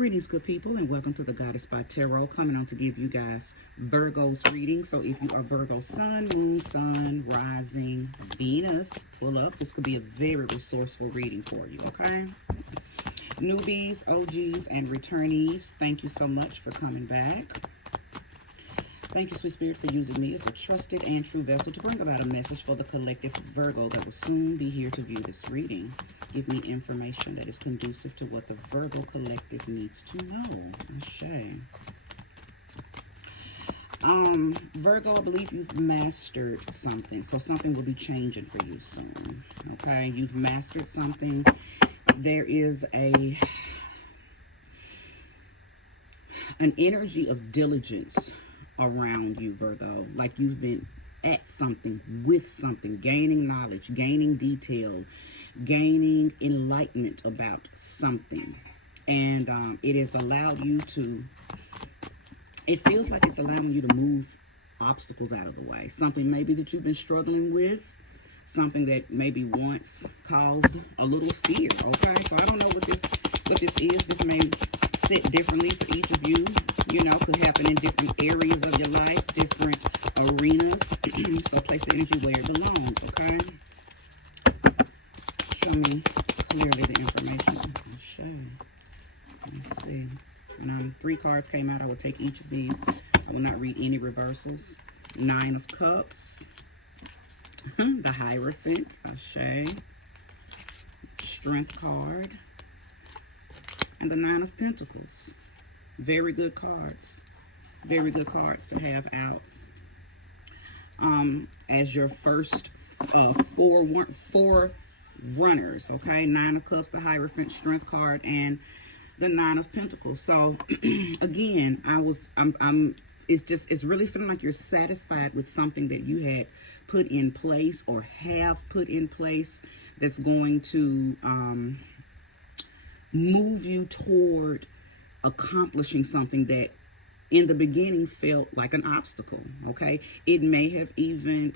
Greetings, good people, and welcome to the Goddess by Tarot, coming on to give you guys Virgo's reading. So if you are Virgo sun, moon, sun, rising, Venus, pull up. This could be a very resourceful reading for you, okay? Newbies, OGs, and returnees, thank you so much for coming back. Thank you, Sweet Spirit, for using me as a trusted and true vessel to bring about a message for the collective Virgo that will soon be here to view this reading. Give me information that is conducive to what the Virgo collective needs to know. Ashe. Virgo, I believe you've mastered something. So something will be changing for you soon. Okay? You've mastered something. There is an energy of diligence around you, Virgo, like you've been at something, with something, gaining knowledge, gaining detail, gaining enlightenment about something. And it has allowed you to, it feels like it's allowing you to move obstacles out of the way. Something maybe that you've been struggling with, something that maybe once caused a little fear, okay? So I don't know what this is. This may sit differently for each of you. You know, could happen in different areas of your life, different arenas. So place the energy where it belongs, okay? Show me clearly the information. Let's see. 3 cards came out. I will take each of these. I will not read any reversals. 9 of Cups. The Hierophant. Ashe. Strength card. And the 9 of Pentacles. Very good cards. Very good cards to have out as your first four runners. Okay, 9 of Cups, the Hierophant, Strength card, and the 9 of Pentacles. So again, it's really feeling like you're satisfied with something that you had put in place or have put in place that's going to move you toward accomplishing something that in the beginning felt like an obstacle. Okay, it may have even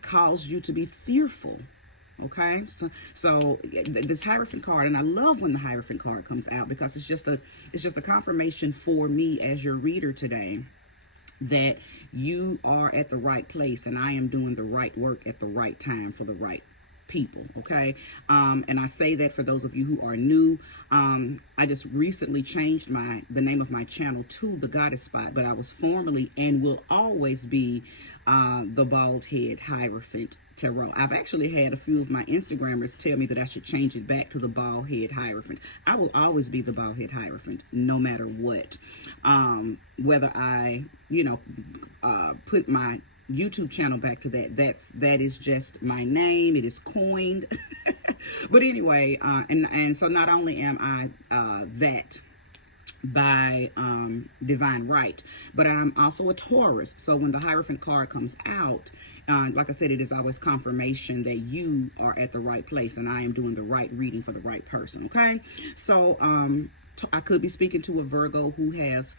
caused you to be fearful. Okay, so this Hierophant card, and I love when the Hierophant card comes out, because it's just a confirmation for me as your reader today that you are at the right place and I am doing the right work at the right time for the right people. Okay, and I say that for those of you who are new. I just recently changed the name of my channel to The Goddess Spot, but I was formerly and will always be the Bald Head Hierophant Tarot. I've actually had a few of my Instagrammers tell me that I should change it back to the Bald Head Hierophant. I will always be the Bald Head Hierophant, no matter what. Whether I, put my YouTube channel back to that is just my name. It is coined. But anyway, and so not only am I that by divine right, but I'm also a Taurus. So when the Hierophant card comes out, like I said, it is always confirmation that you are at the right place and I am doing the right reading for the right person. Okay, so I could be speaking to a Virgo who has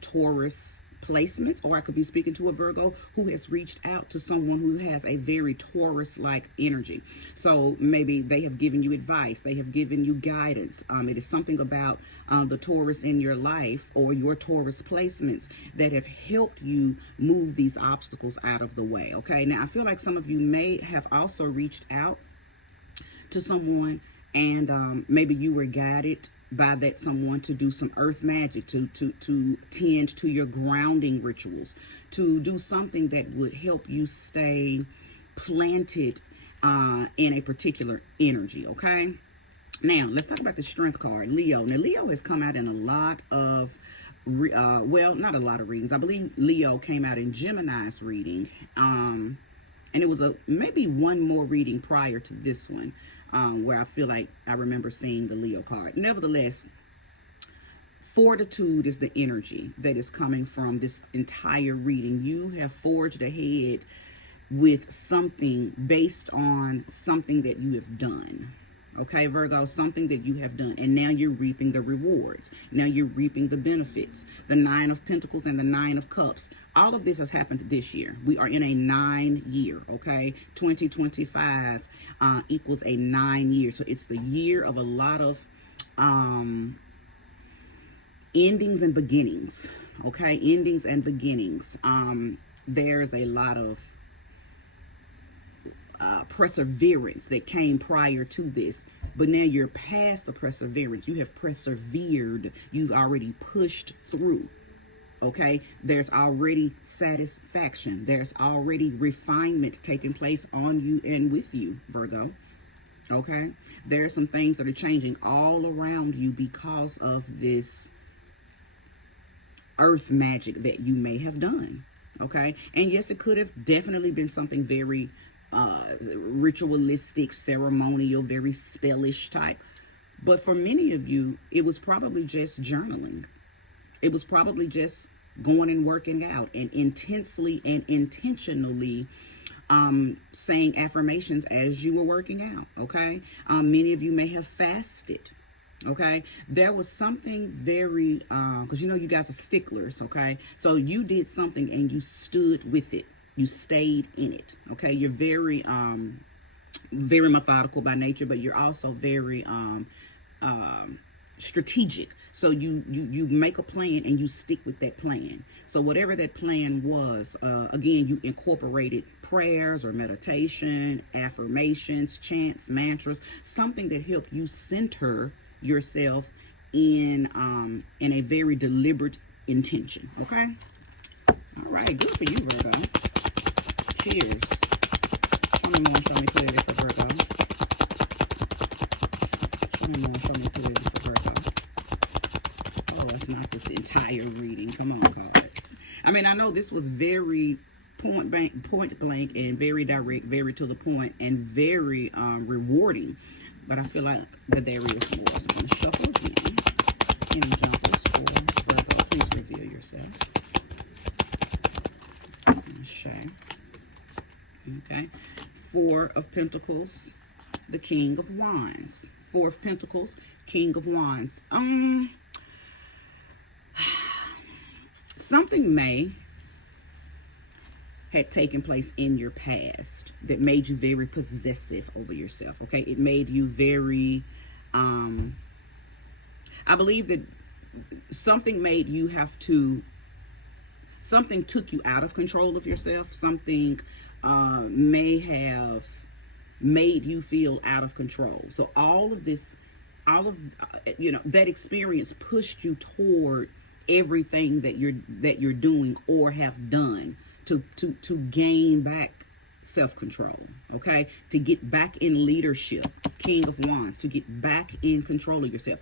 Taurus placements, or I could be speaking to a Virgo who has reached out to someone who has a very Taurus-like energy. So maybe they have given you advice, they have given you guidance. It is something about the Taurus in your life or your Taurus placements that have helped you move these obstacles out of the way. Okay, now I feel like some of you may have also reached out to someone and maybe you were guided by that someone to do some earth magic, to tend to your grounding rituals, to do something that would help you stay planted in a particular energy. Okay, now let's talk about the Strength card, Leo. Now Leo has come out in a lot of well, not a lot of readings. I believe Leo came out in Gemini's reading, and it was maybe one more reading prior to this one, where I feel like I remember seeing the Leo card. Nevertheless, fortitude is the energy that is coming from this entire reading. You have forged ahead with something based on something that you have done. Okay, Virgo, something that you have done, and now you're reaping the rewards. Now you're reaping the benefits. The 9 of Pentacles and the 9 of Cups. All of this has happened this year. We are in a 9-year, okay? 2025 equals a 9 year. So it's the year of a lot of um, endings and beginnings. Okay, endings and beginnings. There's a lot of perseverance that came prior to this, but now you're past the perseverance. You have persevered. You've already pushed through. Okay, there's already satisfaction. There's already refinement taking place on you and with you, Virgo. Okay, there are some things that are changing all around you because of this earth magic that you may have done. Okay, and yes, it could have definitely been something very ritualistic, ceremonial, very spellish type, but for many of you it was probably just journaling. It was probably just going and working out and intensely and intentionally saying affirmations as you were working out. Okay, many of you may have fasted. Okay, there was something very because you know you guys are sticklers. Okay, so you did something and you stood with it. You stayed in it. Okay, you're very very methodical by nature, but you're also very strategic. So you make a plan and you stick with that plan. So whatever that plan was, again, you incorporated prayers or meditation, affirmations, chants, mantras, something that helped you center yourself in a very deliberate intention. Okay, all right, good for you, Virgo. Cheers. Show me more, show me clearly for Virgo. Show me more, show me clearly for Virgo. Oh, it's not this entire reading. Come on, cards. I mean, I know this was very point blank, and very direct, very to the point, and very rewarding. But I feel like that there is more. So I'm going to shuffle again. Any jumpers for Virgo, please reveal yourself. Okay. Okay. Four of Pentacles, the King of Wands. Four of Pentacles, King of Wands. Something may had taken place in your past that made you very possessive over yourself. Okay, it made you very I believe that something made you have to, something took you out of control of yourself. Something may have made you feel out of control. So all of this, all of that experience pushed you toward everything that you're doing or have done to gain back self-control. Okay, to get back in leadership. King of Wands, to get back in control of yourself.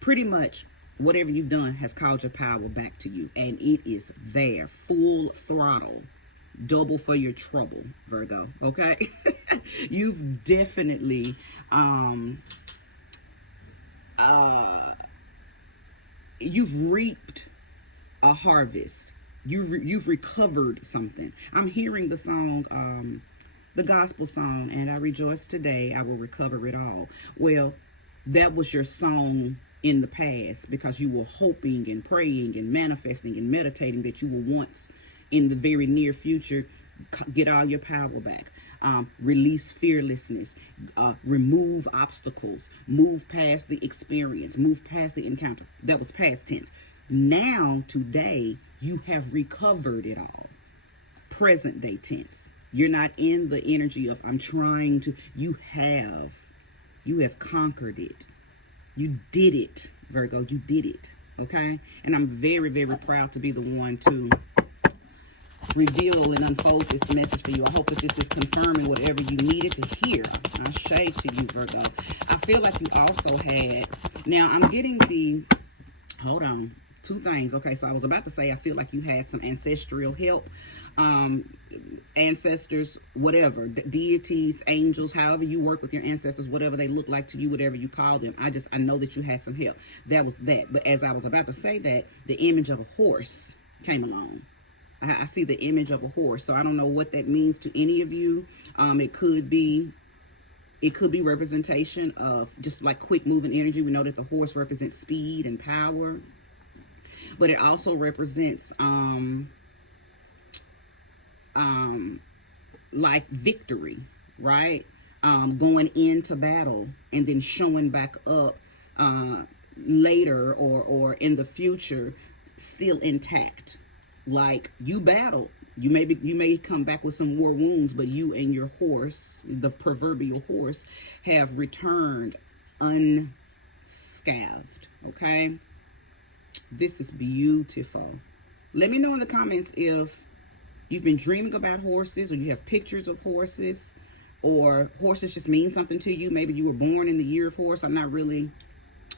Pretty much whatever you've done has called your power back to you, and it is there, full throttle, double for your trouble, Virgo. Okay. You've definitely you've reaped a harvest. You've recovered something. I'm hearing the song, the gospel song, and I rejoice today, I will recover it all. Well, that was your song in the past because you were hoping and praying and manifesting and meditating that you will once in the very near future get all your power back. Release fearlessness, remove obstacles, move past the experience, move past the encounter. That was past tense. Now, today, you have recovered it all. Present day tense. You're not in the energy of I'm trying to. You have conquered it. You did it, Virgo. You did it. Okay? And I'm very, very proud to be the one to reveal and unfold this message for you. I hope that this is confirming whatever you needed to hear. I shade to you, Virgo. I feel like you also had, now I'm getting the, hold on, two things. Okay, so I was about to say I feel like you had some ancestral help, ancestors, whatever, deities, angels, however you work with your ancestors, whatever they look like to you, whatever you call them. I know that you had some help. That was that. But as I was about to say that, the image of a horse came along. I see the image of a horse. So I don't know what that means to any of you. It could be representation of just like quick moving energy. We know that the horse represents speed and power, but it also represents like victory, right? Going into battle and then showing back up later or in the future still intact. Like, you battled. You may come back with some war wounds, but you and your horse, the proverbial horse, have returned unscathed. Okay? This is beautiful. Let me know in the comments if you've been dreaming about horses, or you have pictures of horses, or horses just mean something to you. Maybe you were born in the year of horse. I'm not really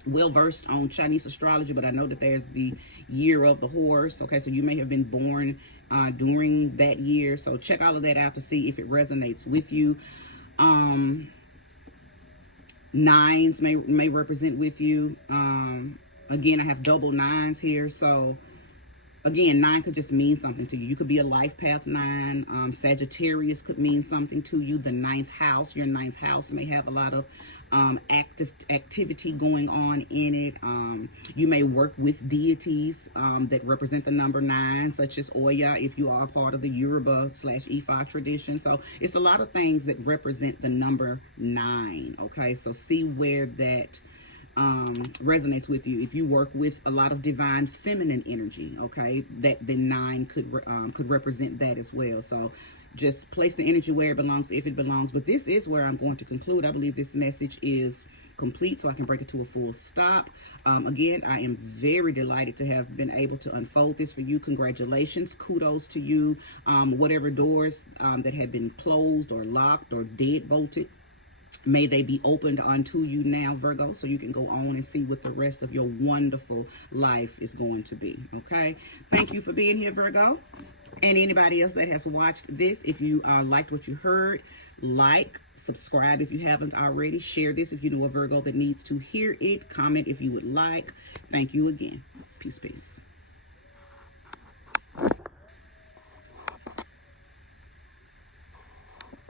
well versed on Chinese astrology, but I know that there's the year of the horse. Okay, so you may have been born during that year. So check all of that out to see if it resonates with you. Nines may represent with you. Again, I have double nines here, so again, 9 could just mean something to you. You could be a life path 9. Sagittarius could mean something to you. The 9th house, your 9th house may have a lot of activity going on in it. You may work with deities that represent the number 9, such as Oya, if you are part of the Yoruba / Ifa tradition. So it's a lot of things that represent the number 9. Okay, so see where that resonates with you. If you work with a lot of divine feminine energy, okay, that the 9 could represent that as well. So just place the energy where it belongs, if it belongs. But this is where I'm going to conclude. I believe this message is complete, so I can break it to a full stop. Again, I am very delighted to have been able to unfold this for you. Congratulations, kudos to you. Whatever doors that have been closed or locked or deadbolted, may they be opened unto you now, Virgo, so you can go on and see what the rest of your wonderful life is going to be. Okay, thank you for being here, Virgo. And anybody else that has watched this, if you liked what you heard, like, subscribe if you haven't already, share this if you know a Virgo that needs to hear it, comment if you would like. Thank you again. Peace, peace.